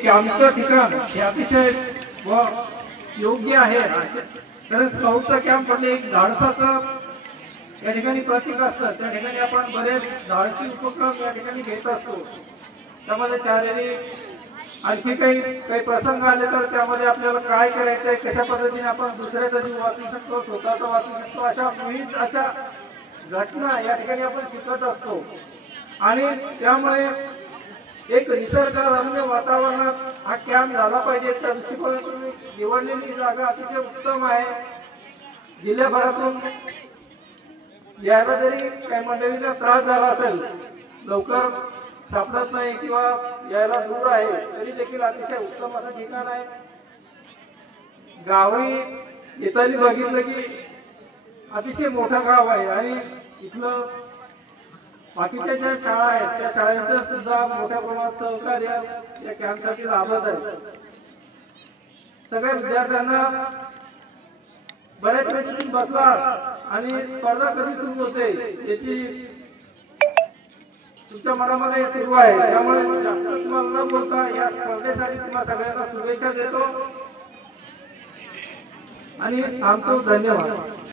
की आमचं ठिकाण हे अतिशय व योग्य आहे, कारण स्काउटचा कॅम्प म्हणजे एक धाडसाचं या ठिकाणी प्रतीक असतं। त्या ठिकाणी आपण बरेच धाडसी उपक्रम या ठिकाणी घेत असतो। त्यामध्ये शारीरिक आणखी काही प्रसंग आले तर त्यामध्ये आपल्याला काय करायचंय, कशा पद्धतीने आपण दुसऱ्याचा जीव वाचू शकतो, स्वतःचा वाचू शकतो, अशा विविध अशा घटना या ठिकाणी आपण शिकत असतो। आणि त्यामुळे एक निसर्गरम्य वातावरणात हा कॅम्प झाला पाहिजे। त्या दृष्टिकोनातून निवडलेली जागा अतिशय उत्तम आहे। जिल्ह्याभरातून यायला जरी काही मंडळींना त्रास झाला असेल, लवकर सापडत नाही किंवा यायला दूर आहे, तरी देखील अतिशय उत्तम असं ठिकाण आहे। गावी येताना बघितलं की अतिशय मोठं गाव आहे आणि इथलं बाकीच्या ज्या शाळा आहेत त्या शाळेचं सुद्धा मोठ्या प्रमाणात सहकार्य या कॅम्पसाठी लाभत आहे। सगळ्या विद्यार्थ्यांना बऱ्याच वेळी बसला आणि स्पर्धा कधी सुरू होते याची तुमच्या मनामध्ये सुरू आहे। त्यामुळे जास्त तुम्हाला न बोलता या स्पर्धेसाठी तुम्हाला सगळ्यांना शुभेच्छा देतो आणि थांबतो। धन्यवाद।